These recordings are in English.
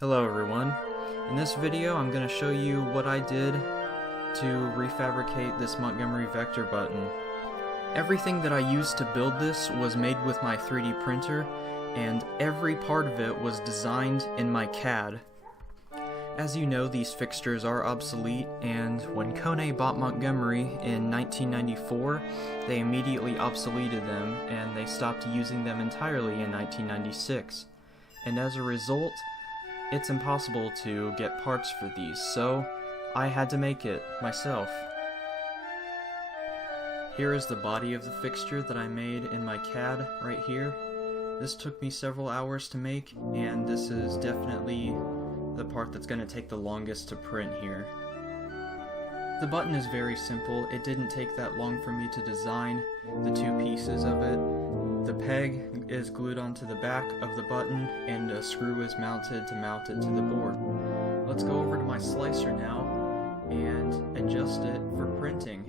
Hello everyone. In this video I'm going to show you what I did to refabricate this Montgomery Vector button. Everything that I used to build this was made with my 3D printer, and every part of it was designed in my CAD. As you know, these fixtures are obsolete, and when Kone bought Montgomery in 1994, they immediately obsoleted them, and they stopped using them entirely in 1996. And as a result, it's impossible to get parts for these, so I had to make it myself. Here is the body of the fixture that I made in my CAD right here. This took me several hours to make, and this is definitely the part that's going to take the longest to print here. The button is very simple. It didn't take that long for me to design the two pieces of it. The peg is glued onto the back of the button, and a screw is mounted to mount it to the board. Let's go over to my slicer now and adjust it for printing.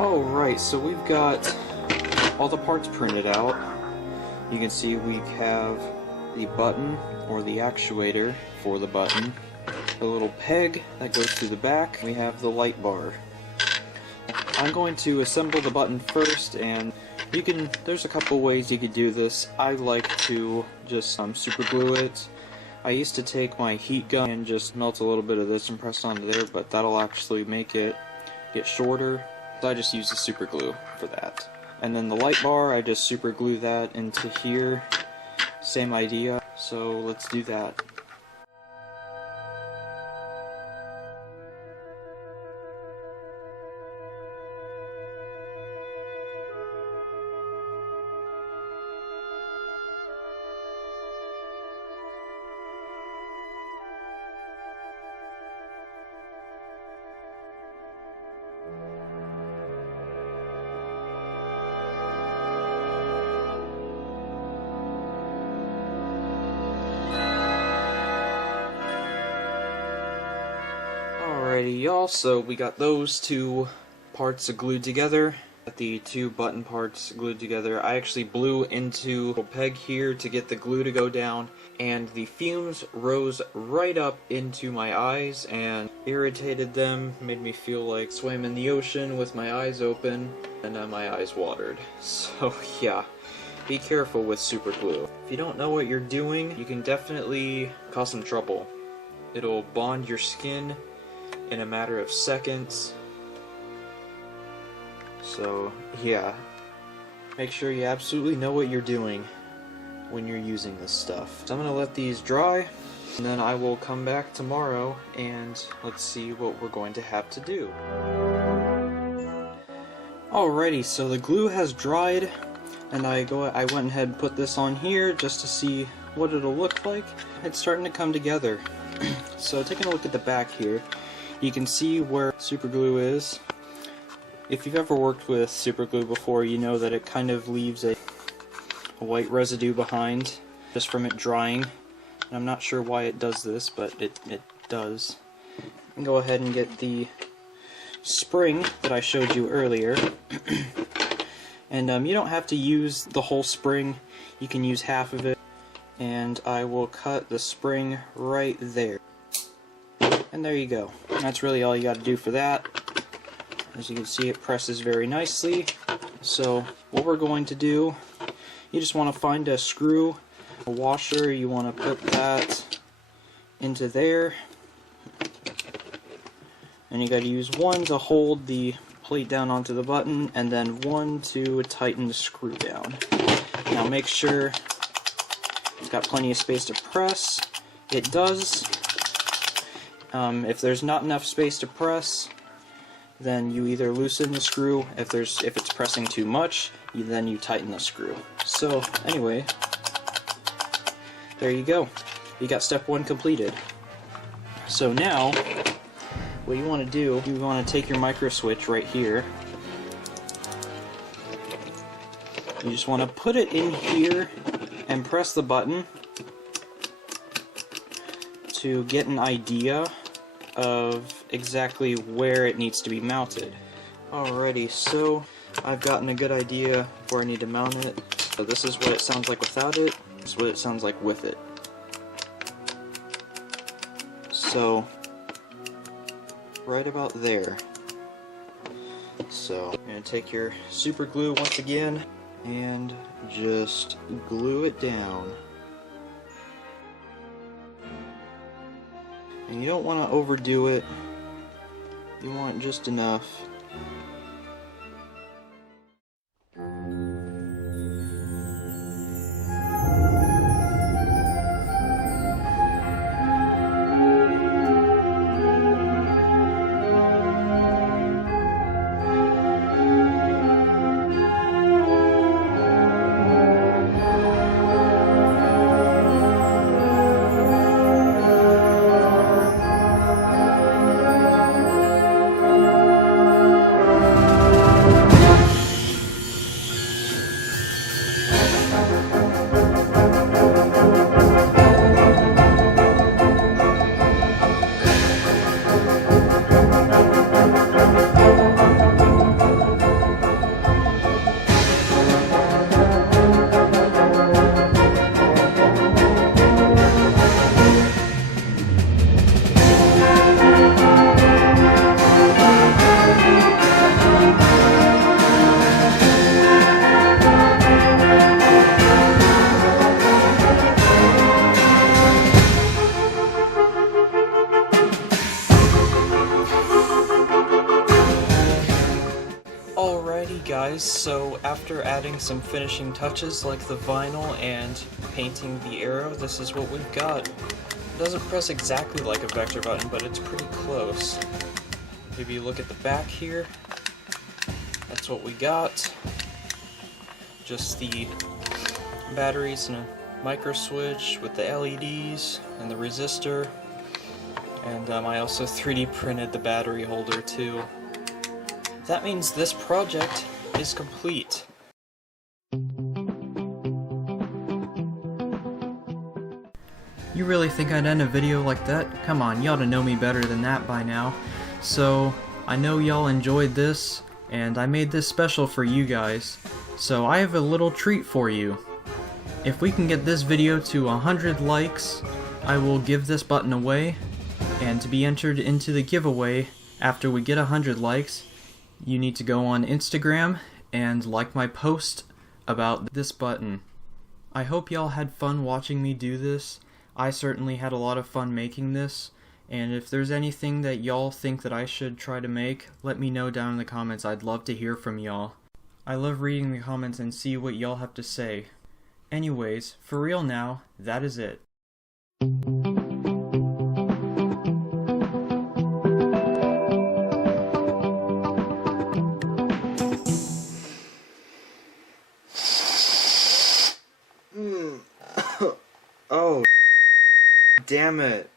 Alright, so we've got all the parts printed out. You can see we have the button, or the actuator for the button, a little peg that goes through the back. We have the light bar. I'm going to assemble the button first, and there's a couple ways you could do this. I like to just super glue it. I used to take my heat gun and just melt a little bit of this and press onto there, but that'll actually make it get shorter. So I just use the super glue for that. And then the light bar, I just super glue that into here. Same idea. So let's do that. Alrighty y'all, so we got those two parts glued together. The two button parts glued together. I actually blew into a peg here to get the glue to go down, and the fumes rose right up into my eyes and irritated them, made me feel like swam in the ocean with my eyes open, and my eyes watered. So yeah, be careful with super glue. If you don't know what you're doing, you can definitely cause some trouble. It'll bond your skin in a matter of seconds. So yeah, make sure you absolutely know what you're doing when you're using this stuff. So I'm gonna let these dry, and then I will come back tomorrow and let's see what we're going to have to do. Alrighty, so the glue has dried, and I went ahead and put this on here just to see what it'll look like. It's starting to come together. So taking a look at the back here, you can see where super glue is. If you've ever worked with super glue before, you know that it kind of leaves a white residue behind just from it drying. And I'm not sure why it does this, but it does. And go ahead and get the spring that I showed you earlier. And you don't have to use the whole spring, you can use half of it. And I will cut the spring right there. And there you go. That's really all you got to do for that. As you can see, it presses very nicely. So what we're going to do, you just want to find a screw, a washer, you want to put that into there. And you got to use one to hold the plate down onto the button, and then one to tighten the screw down. Now make sure it's got plenty of space to press. It does. If there's not enough space to press, then you either loosen the screw. If it's pressing too much, then you tighten the screw. So anyway, there you go. You got step one completed. So now, what you want to do, you want to take your micro switch right here. You just want to put it in here and press the button to get an idea of exactly where it needs to be mounted. Alrighty, so I've gotten a good idea where I need to mount it. So this is what it sounds like without it. This is what it sounds like with it. So right about there. So you're going to take your super glue once again and just glue it down. And you don't want to overdo it. You want just enough. Alrighty guys, so after adding some finishing touches like the vinyl and painting the arrow, this is what we've got. It doesn't press exactly like a Vector button, but it's pretty close. Maybe you look at the back here, that's what we got. Just the batteries and a micro switch with the LEDs and the resistor. And I also 3D printed the battery holder too. That means this project is complete. You really think I'd end a video like that? Come on, you ought to know me better than that by now. So, I know y'all enjoyed this. and I made this special for you guys, so I have a little treat for you. If we can get this video to 100 likes, I will give this button away, and to be entered into the giveaway after we get 100 likes, you need to go on Instagram and like my post about this button. I hope y'all had fun watching me do this. I certainly had a lot of fun making this, and if there's anything that y'all think that I should try to make, let me know down in the comments. I'd love to hear from y'all. I love reading the comments and see what y'all have to say. Anyways, for real now, that is it. Oh, damn it.